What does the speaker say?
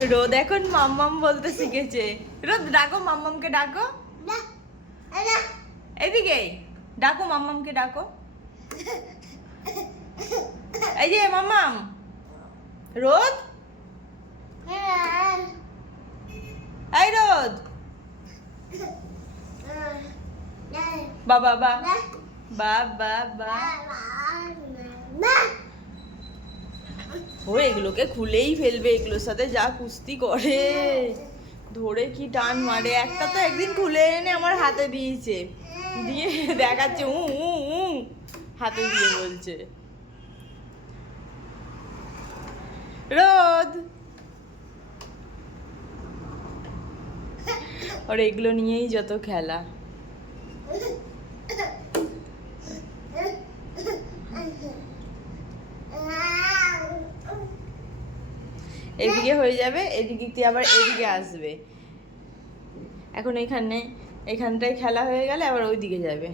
রোদ এখন মাম্মাম বলতে শিখেছে। রোদ ডাকো, মাম্মামকে ডাকো। এদিকে ডাকো, মাম্মামকে ডাকো। এই যে মাম্মাম, রোদ, এই রোদ, বাবা বা বাবা বা। ও এগুলোকে খুলেই ফেলবে, এগুলোর সাথে যা কুস্তি করে, ধরে কি টান মারে। একটা তো একদিন খুলে এনে আমার হাতে দিয়েছে, দিয়ে দেখাচ্ছে হাতে দিয়ে বলছে রোদ। আর এগুলো নিয়েই যত খেলা। এদিকে হয়ে যাবে, এদিকে দিয়ে আবার এদিকে আসবে। এখন এখানটায় খেলা হয়ে গেলে আবার ওইদিকে যাবে।